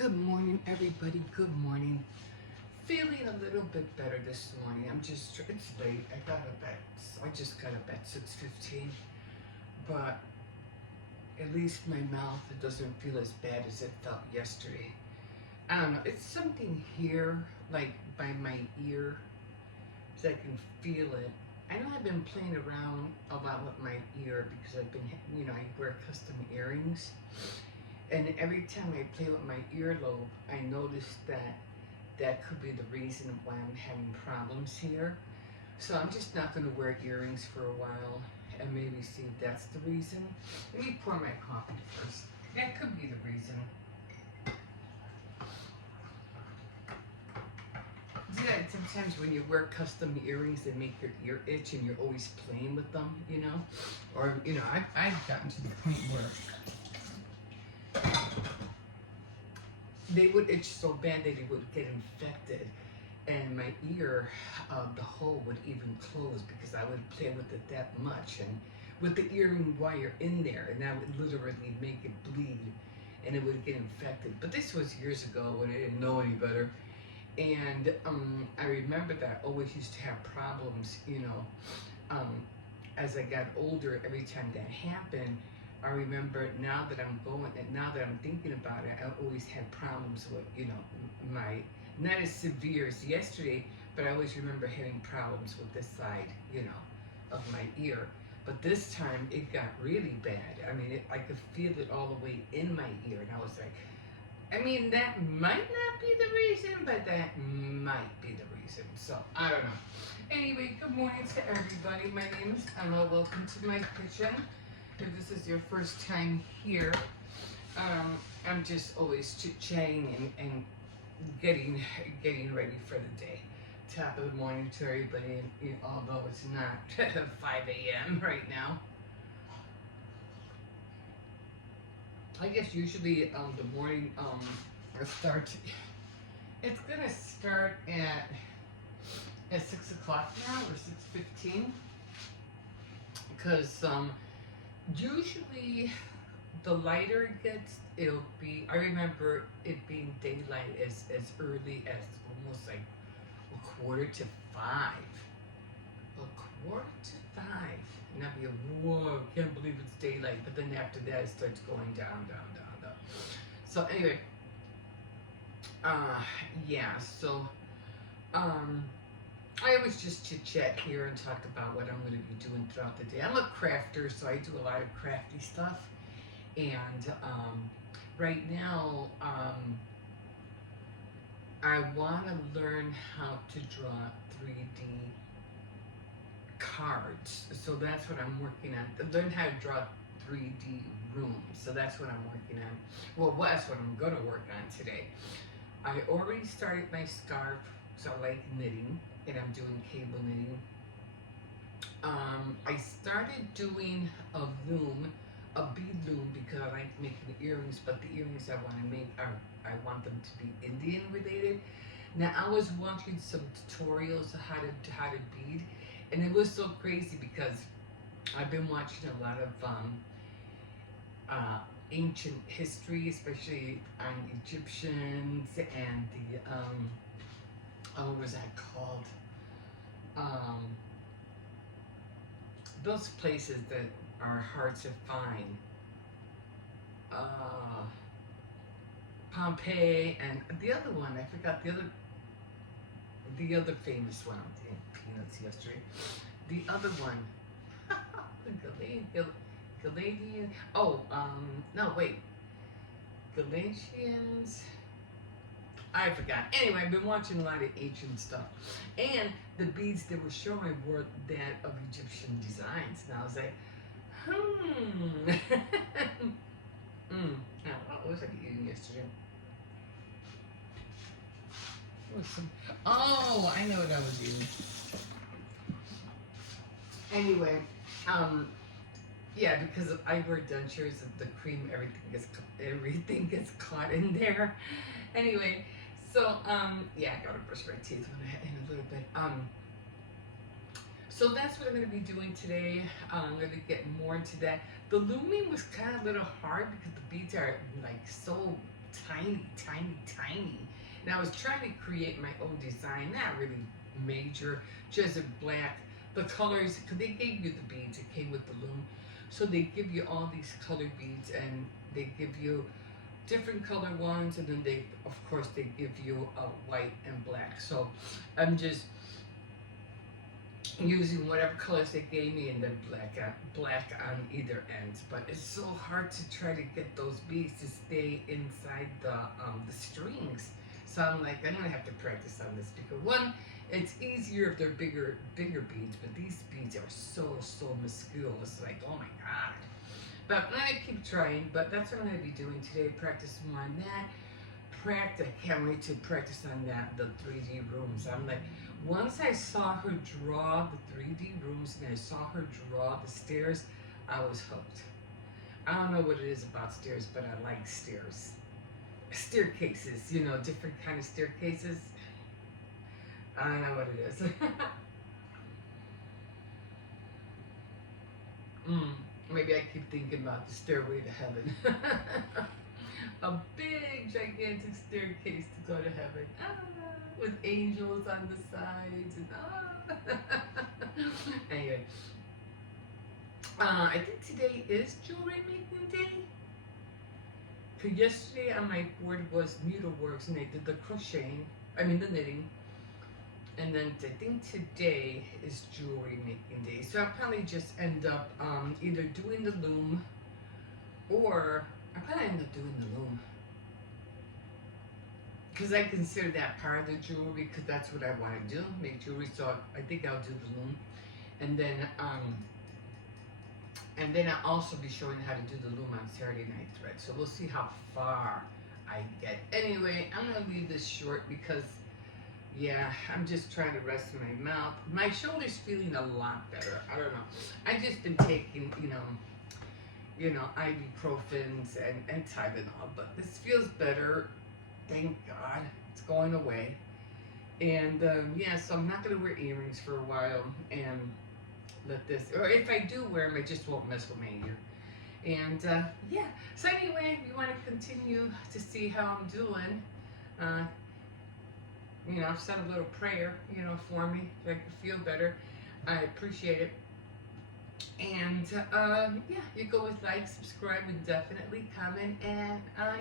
Good morning, everybody. Good morning. Feeling a little bit better this morning. It's late. I just got up at 6:15, but at least my mouth, it doesn't feel as bad as it felt yesterday. I don't know. It's something here, like by my ear, so I can feel it. I know I've been playing around a lot with my ear because I wear custom earrings. And every time I play with my earlobe, I notice that could be the reason why I'm having problems here. So I'm just not going to wear earrings for a while and maybe see if that's the reason. Let me pour my coffee first. That could be the reason. See that sometimes when you wear custom earrings, they make your ear itch and you're always playing with them, Or, I've gotten to the point where they would itch so bad that it would get infected, and my ear, the hole would even close because I would play with it that much, and with the earring wire in there, and that would literally make it bleed, and it would get infected. But this was years ago when I didn't know any better, and I remember that I always used to have problems, as I got older. Every time that happened, I remember now that I'm thinking about it, I always had problems with, my, not as severe as yesterday, but I always remember having problems with this side, of my ear. But this time it got really bad. I mean, I could feel it all the way in my ear, and I was like, that might not be the reason, but that might be the reason. So, I don't know. Anyway, good morning to everybody. My name is Emma. Welcome to my kitchen. If this is your first time here, I'm just always chit-chatting and getting ready for the day. Top of the morning to everybody, although it's not 5 a.m. right now. I guess usually the morning starts. It's gonna start at 6 o'clock now, or 6:15, because usually the lighter it gets, I remember it being daylight as early as almost like 4:45. 4:45. And I'd be like, whoa, can't believe it's daylight. But then after that, it starts going down. So anyway, I always just chit chat here and talk about what I'm going to be doing throughout the day. I'm a crafter, so I do a lot of crafty stuff. And right now, I want to learn how to draw 3D cards. So that's what I'm working on. Learn how to draw 3D rooms. So that's what I'm working on. Well, that's what I'm going to work on today. I already started my scarf, so I like knitting, and I'm doing cable knitting. I started doing a bead loom, because I like making earrings, but the earrings I want to make I want them to be Indian related. Now I was watching some tutorials on how to bead, and it was so crazy because I've been watching a lot of ancient history, especially on Egyptians and the what was that called? Those places that are hard to find. Pompeii, and the other one, I forgot the other famous one. I'm eating peanuts yesterday. The other one, Galatian. Oh, no, wait, Galatians. I forgot. Anyway, I've been watching a lot of ancient stuff, and the beads they were showing were that of Egyptian designs. And I was like, Now, what was I eating yesterday? I know what I was eating. Anyway, because I wear dentures, the cream, everything gets caught in there. Anyway, so I gotta brush my teeth in a little bit. So that's what I'm going to be doing today. I'm going to get more into that. The looming was kind of a little hard because the beads are like so tiny, tiny, tiny. And I was trying to create my own design, not really major, just a black. The colors, because they gave you the beads, it came with the loom. So they give you all these colored beads, and they give you different color ones, and then they, of course, they give you a white and black. So I'm just using whatever colors they gave me, and then black on either end. But it's so hard to try to get those beads to stay inside the strings. So I'm like, I'm gonna have to practice on this, because one, it's easier if they're bigger beads, but these beads are so minuscule. It's like, oh my god. But I'm gonna keep trying. But that's what I'm gonna be doing today. Practice more on that. I can't wait to practice on that, the 3D rooms. I'm like, once I saw her draw the 3D rooms and I saw her draw the stairs, I was hooked. I don't know what it is about stairs, but I like stairs. Staircases, you know, different kind of staircases. I don't know what it is. Maybe I keep thinking about the stairway to heaven. A big, gigantic staircase to go to heaven. With angels on the sides. And, anyway. I think today is jewelry making day. Because yesterday on my board was needleworks, and I did the crocheting. I mean the knitting. And then I think today is jewelry making day. So I'll probably just end up either doing the loom, or I'll probably end up doing the loom. Because I consider that part of the jewelry, because that's what I want to do, make jewelry. So I think I'll do the loom. And then I'll also be showing how to do the loom on Saturday Night Thread. So we'll see how far I get. Anyway, I'm going to leave this short because, yeah, I'm just trying to rest my mouth. My shoulder's feeling a lot better. I don't know. I've just been taking, you know, ibuprofens and Tylenol, but this feels better. Thank God. It's going away. And, yeah, so I'm not going to wear earrings for a while, and let this, or if I do wear them, I just won't mess with my ear. And, yeah. So anyway, if you want to continue to see how I'm doing, you know, I've said a little prayer, you know, for me, so I can feel better. I appreciate it. And, yeah, you go with like, subscribe, and definitely comment. And,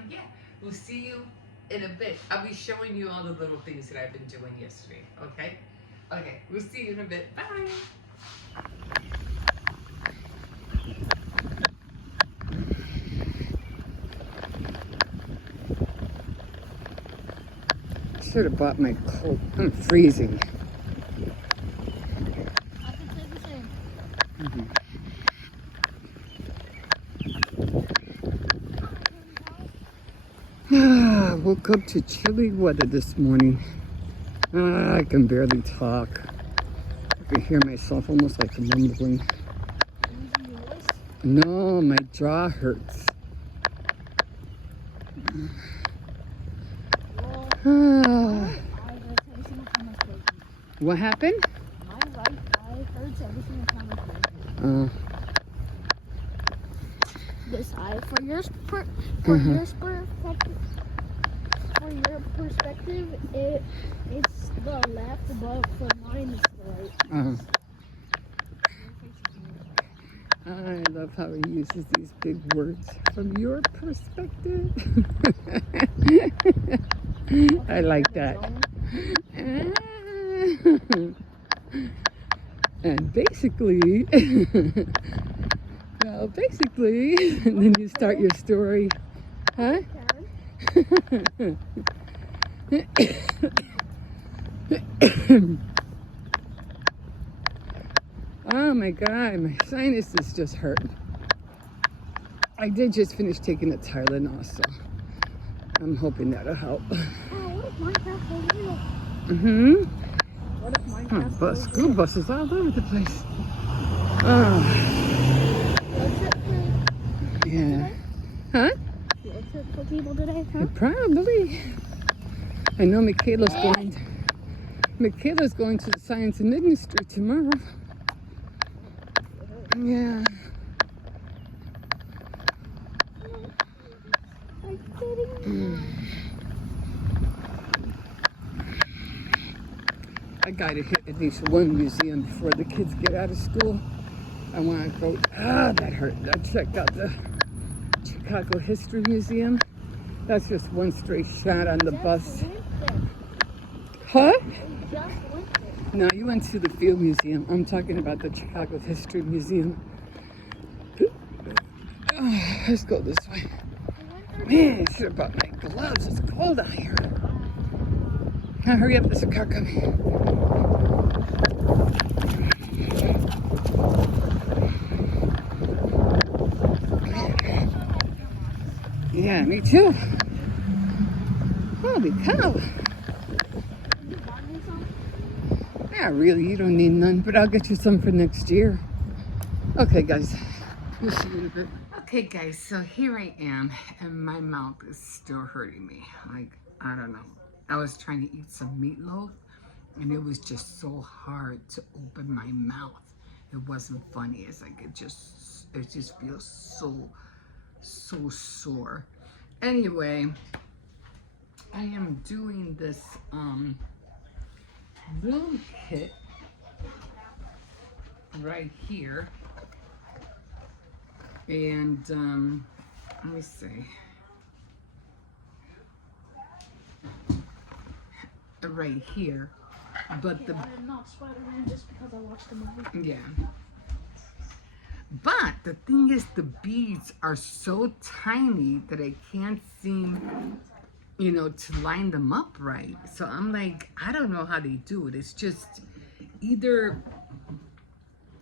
yeah, we'll see you in a bit. I'll be showing you all the little things that I've been doing yesterday, okay? Okay, we'll see you in a bit. Bye! Should have bought my coat. I'm freezing. I can say the same. Woke up to chilly weather this morning. I can barely talk. I can hear myself almost like mumbling. No, my jaw hurts. What happened? My right eye hurts every single time I close it. This eye, for your perspective, it's the left, but for mine it's the right. I love how he uses these big words. From your perspective. I like that. And basically, well, basically, and then you start your story, huh? Oh my God, my sinuses just hurt. I did just finish taking the Tylenol, so I'm hoping that'll help. What if Minecraft goes real? What if Minecraft Bus, goes school real? buses all over the place. Field trip for Yeah. today? Huh? Field trip for people today, huh? Probably. I know Michaela's going to the Science and Industry tomorrow. Yeah. I'm kidding. I gotta hit at least one museum before the kids get out of school. I want to go. That hurt. I checked out the Chicago History Museum. That's just one straight shot on the bus. Huh? No, you went to the Field Museum. I'm talking about the Chicago History Museum. Let's go this way. Man, I should have brought my gloves. It's cold out here. Now hurry up, there's a car coming. Yeah, me too. Holy cow. Not really, you don't need none, but I'll get you some for next year. Okay, guys, we'll see you in a bit. Okay, guys, so here I am, and my mouth is still hurting me. Like, I don't know. I was trying to eat some meatloaf, and it was just so hard to open my mouth. It wasn't funny. It's like it just feels so sore. Anyway, I am doing this room kit right here, and let me see. Right here, but the not Spider-Man just because I watched the movie. yeah. But the thing is, the beads are so tiny that I can't seem, to line them up right. So I'm like, I don't know how they do it. It's just either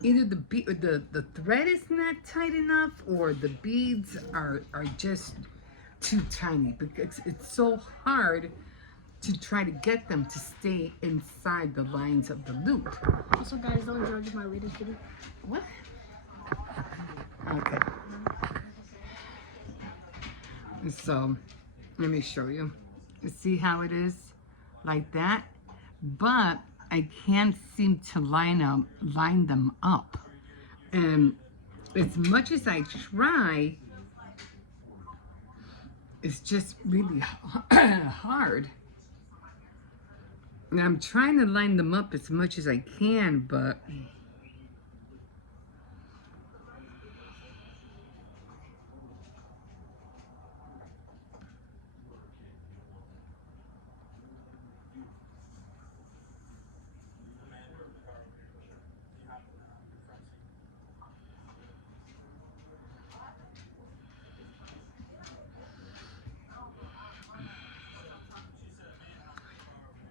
the thread is not tight enough, or the beads are just too tiny, because it's so hard to try to get them to stay inside the lines of the loop. Also, guys, don't judge my latest video. What? Okay. So, let me show you. See how it is? Like that? But I can't seem to line them up. And as much as I try, it's just really hard. And I'm trying to line them up as much as I can, but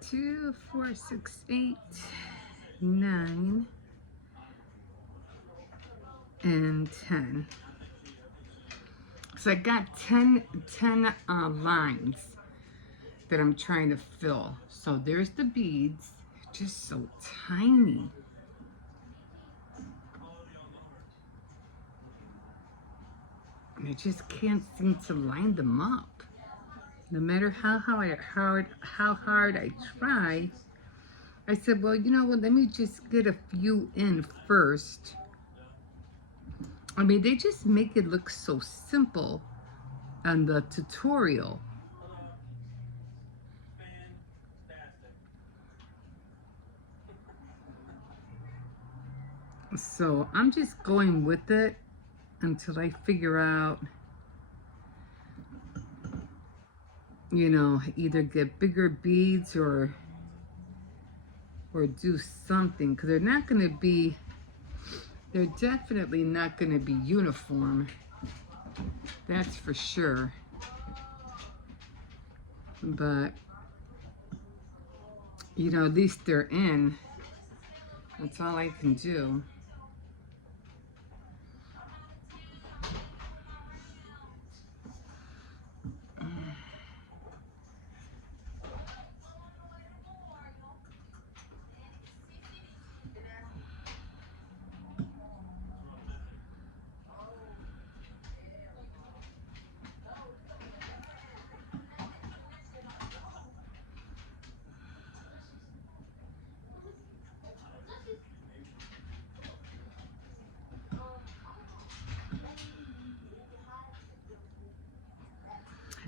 two, 4, 6, 8, 9, and 10. So I got 10 lines that I'm trying to fill. So there's the beads, just so tiny. And I just can't seem to line them up. No matter how hard I try. I said, well, you know what, let me just get a few in first. I mean, they just make it look so simple on the tutorial. So I'm just going with it until I figure out, either get bigger beads or do something, because they're definitely not going to be uniform. That's for sure. But, at least they're in. That's all I can do.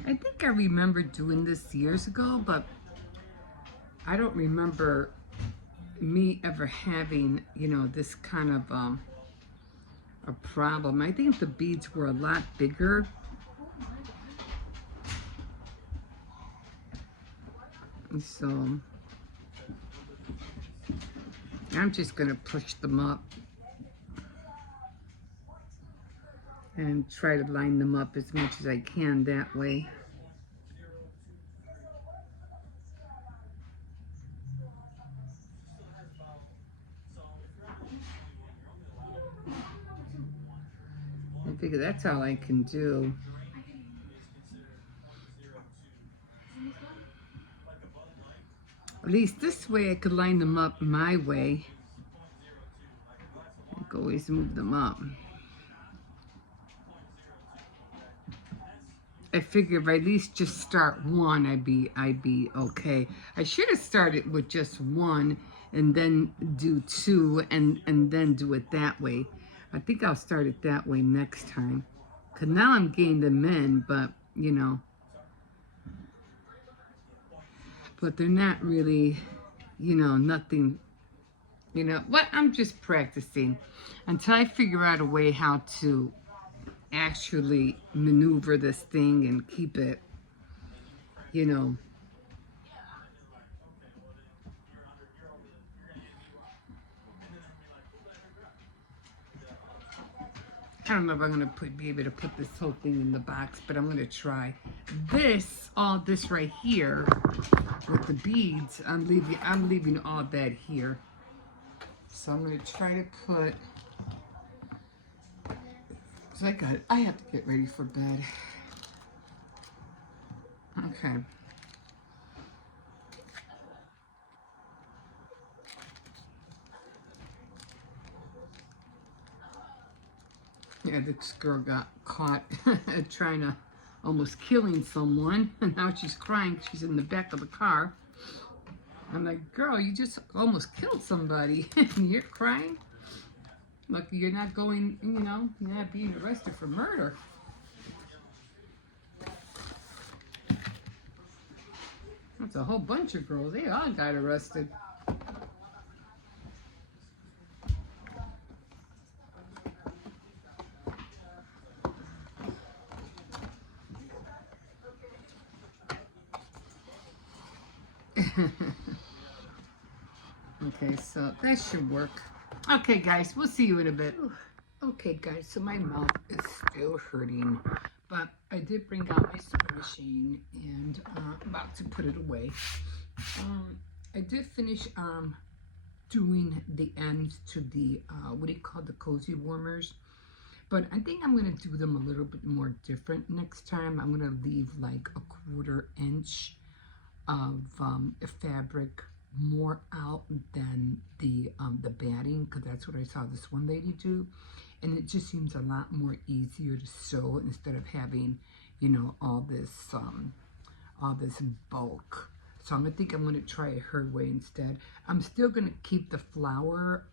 I think I remember doing this years ago, but I don't remember me ever having, you know, this kind of a problem. I think the beads were a lot bigger. So I'm just gonna push them up and try to line them up as much as I can that way. I figure that's all I can do. At least this way I could line them up my way. I can always move them up. I figure if I at least just start one, I'd be okay. I should have started with just one and then do two and then do it that way. I think I'll start it that way next time. Cause now I'm getting them in, but you know, but they're not really, you know, nothing, you know, but I'm just practicing until I figure out a way how to actually maneuver this thing and keep it, you know, I don't know if I'm gonna be able to put this whole thing in the box, but I'm gonna try. This, all this right here with the beads, I'm leaving all that here. So I'm gonna try to put. So I have to get ready for bed. Okay. Yeah, this girl got caught trying to, almost killing someone. And now she's crying. She's in the back of the car. I'm like, girl, you just almost killed somebody. And you're crying? Lucky you're not going, you know, you're not being arrested for murder. That's a whole bunch of girls. They all got arrested. Okay, so that should work. Okay, guys, we'll see you in a bit. Okay, guys, so my mouth is still hurting, but I did bring out my sewing machine and I'm about to put it away. I did finish doing the ends to the, what do you call the cozy warmers? But I think I'm going to do them a little bit more different next time. I'm going to leave like a 1/4 inch of fabric more out than the batting, because that's what I saw this one lady do, and it just seems a lot more easier to sew instead of having, you know, all this bulk. So I'm gonna try it her way instead. I'm still gonna keep the flower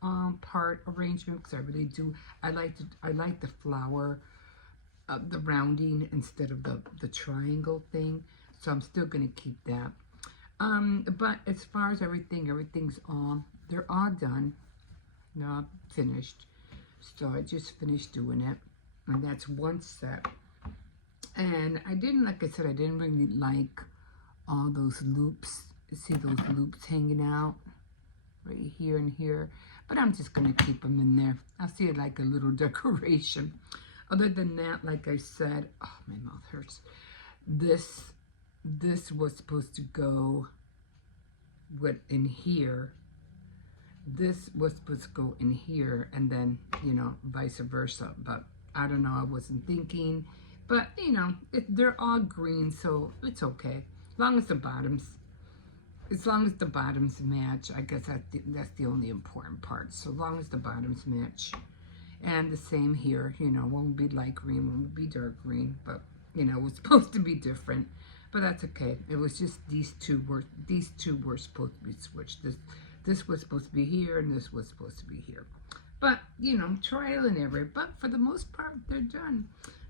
part arrangement because I really do. I like the flower, the rounding instead of the triangle thing. So I'm still gonna keep that. But as far as everything's all, they're all done. They're all finished. So I just finished doing it. And that's one set. And like I said, I didn't really like all those loops. See those loops hanging out right here and here. But I'm just going to keep them in there. I see it like a little decoration. Other than that, like I said, oh, my mouth hurts. This was supposed to go in here. This was supposed to go in here, and then, you know, vice versa. But I don't know, I wasn't thinking. But, you know, they're all green, so it's okay. As long as the bottoms match, I guess that's the only important part. So long as the bottoms match. And the same here, you know, one will be light green, one will be dark green, but, you know, it was supposed to be different. But that's okay. It was just these two were supposed to be switched. This was supposed to be here, and this was supposed to be here. But, you know, trial and error. But for the most part, they're done.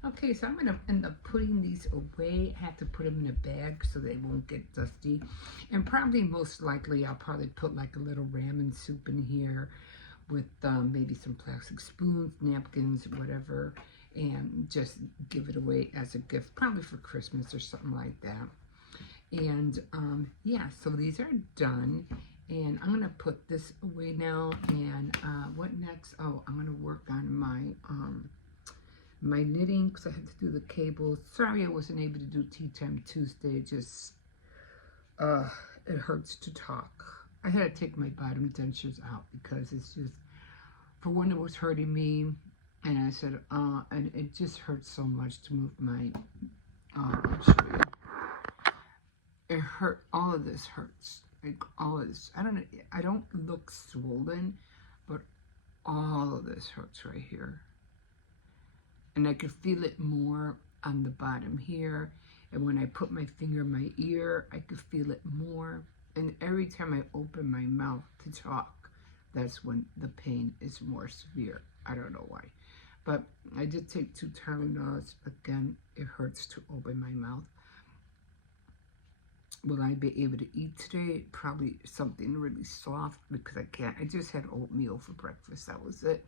Okay, so I'm gonna end up putting these away. I have to put them in a bag so they won't get dusty. And probably most likely I'll probably put like a little ramen soup in here with maybe some plastic spoons, napkins, whatever, and just give it away as a gift, probably for Christmas or something like that. And yeah, so these are done. And I'm gonna put this away now. And what next? Oh, I'm gonna work on my my knitting because I had to do the cables. Sorry I wasn't able to do Tea Time Tuesday. Just it hurts to talk. I had to take my bottom dentures out because it's just, for one, it was hurting me, and I said, and it just hurts so much to move my, I'll show you. It hurt, all of this hurts, like all of this. I don't know, I don't look swollen, but all of this hurts right here. And I could feel it more on the bottom here. And when I put my finger in my ear, I could feel it more. And every time I open my mouth to talk, that's when the pain is more severe. I don't know why. But I did take 2 Tylenols. Again, it hurts to open my mouth. Will I be able to eat today? Probably something really soft because I can't. I just had oatmeal for breakfast. That was it.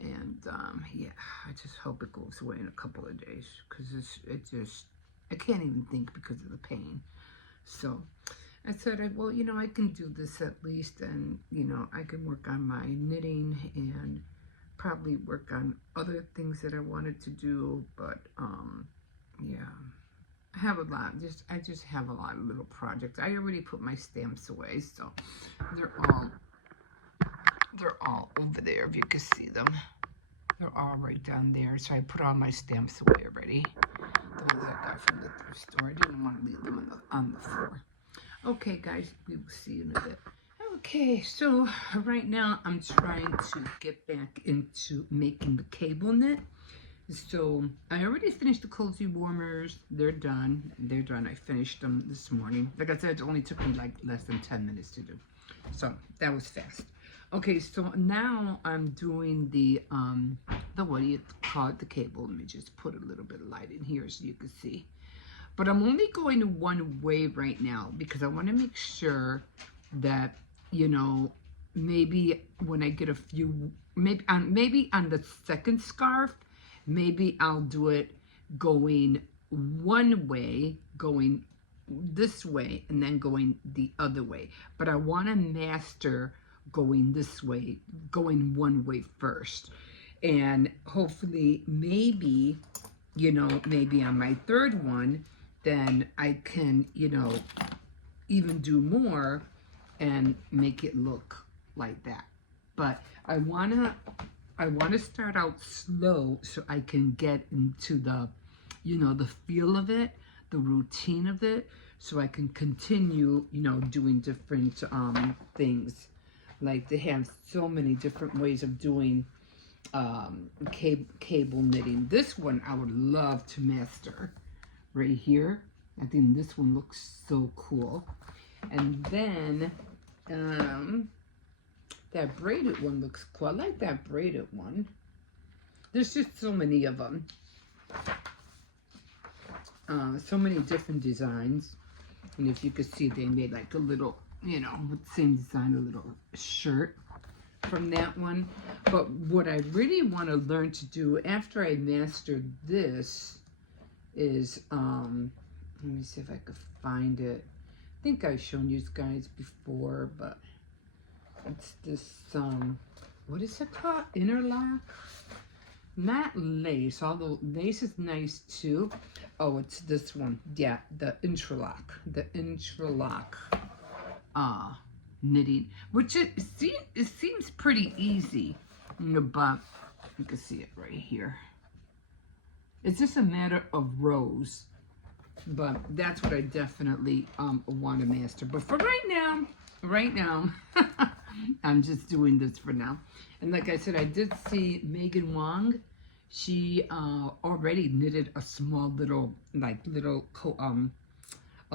And yeah, I just hope it goes away in a couple of days because I can't even think because of the pain. So I said, well, you know, I can do this at least, and, you know, I can work on my knitting and probably work on other things that I wanted to do, but, yeah, I have a lot, I just have a lot of little projects. I already put my stamps away, so they're all over there, if you can see them. They're all right down there, so I put all my stamps away already. The ones I got from the thrift store. I didn't want to leave them on the floor. Okay, guys, we will see you in a bit. Okay, so right now I'm trying to get back into making the cable knit. So I already finished the cozy warmers. They're done. They're done. I finished them this morning. Like I said, it only took me like less than 10 minutes to do. So that was fast. Okay, so now I'm doing the what do you call it, the cable. Let me just put a little bit of light in here so you can see. But I'm only going one way right now because I want to make sure that, you know, maybe when I get a few, maybe on the second scarf, maybe I'll do it going one way, going this way, and then going the other way. But I want to master going this way, going one way first. And hopefully, maybe, you know, maybe on my third one, then I can, you know, even do more and make it look like that. But I wanna start out slow so I can get into the, you know, the feel of it, the routine of it, so I can continue, you know, doing different things. Like they have so many different ways of doing cable knitting. This one I would love to master right here. I think this one looks so cool. And then that braided one looks cool. I like that braided one. There's just so many of them. So many different designs. And if you could see, they made like a little, you know, same design, a little shirt from that one. But what I really want to learn to do after I master this is, let me see if I could find it. I think I've shown you guys before, but it's this, what is it called? Interlock? Not lace, although lace is nice too. Oh, it's this one. Yeah, the interlock. The interlock knitting, which it seems pretty easy, you know, but you can see it right here. It's just a matter of rows, but that's what I definitely want to master. But for right now, I'm just doing this for now. And like I said, I did see Megan Wong. She already knitted a small little, a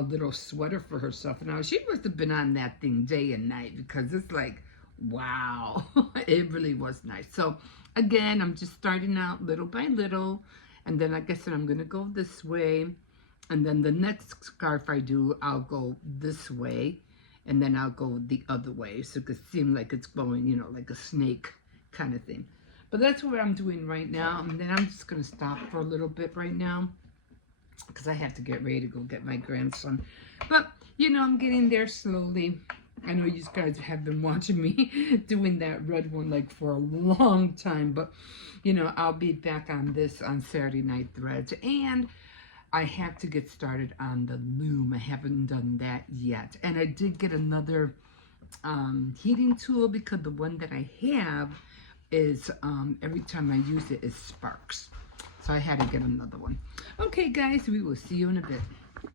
little sweater for herself. Now, she must have been on that thing day and night because it's like, wow, it really was nice. So again, I'm just starting out little by little. And then like I said, I'm going to go this way. And then the next scarf I do, I'll go this way. And then I'll go the other way. So it could seem like it's going, you know, like a snake kind of thing. But that's what I'm doing right now. And then I'm just going to stop for a little bit right now, because I have to get ready to go get my grandson. But, you know, I'm getting there slowly. I know you guys have been watching me doing that red one like for a long time. But, you know, I'll be back on this on Saturday Night Threads. And I have to get started on the loom. I haven't done that yet. And I did get another heating tool, because the one that I have is, every time I use it, it sparks. So I had to get another one. Okay, guys, we will see you in a bit.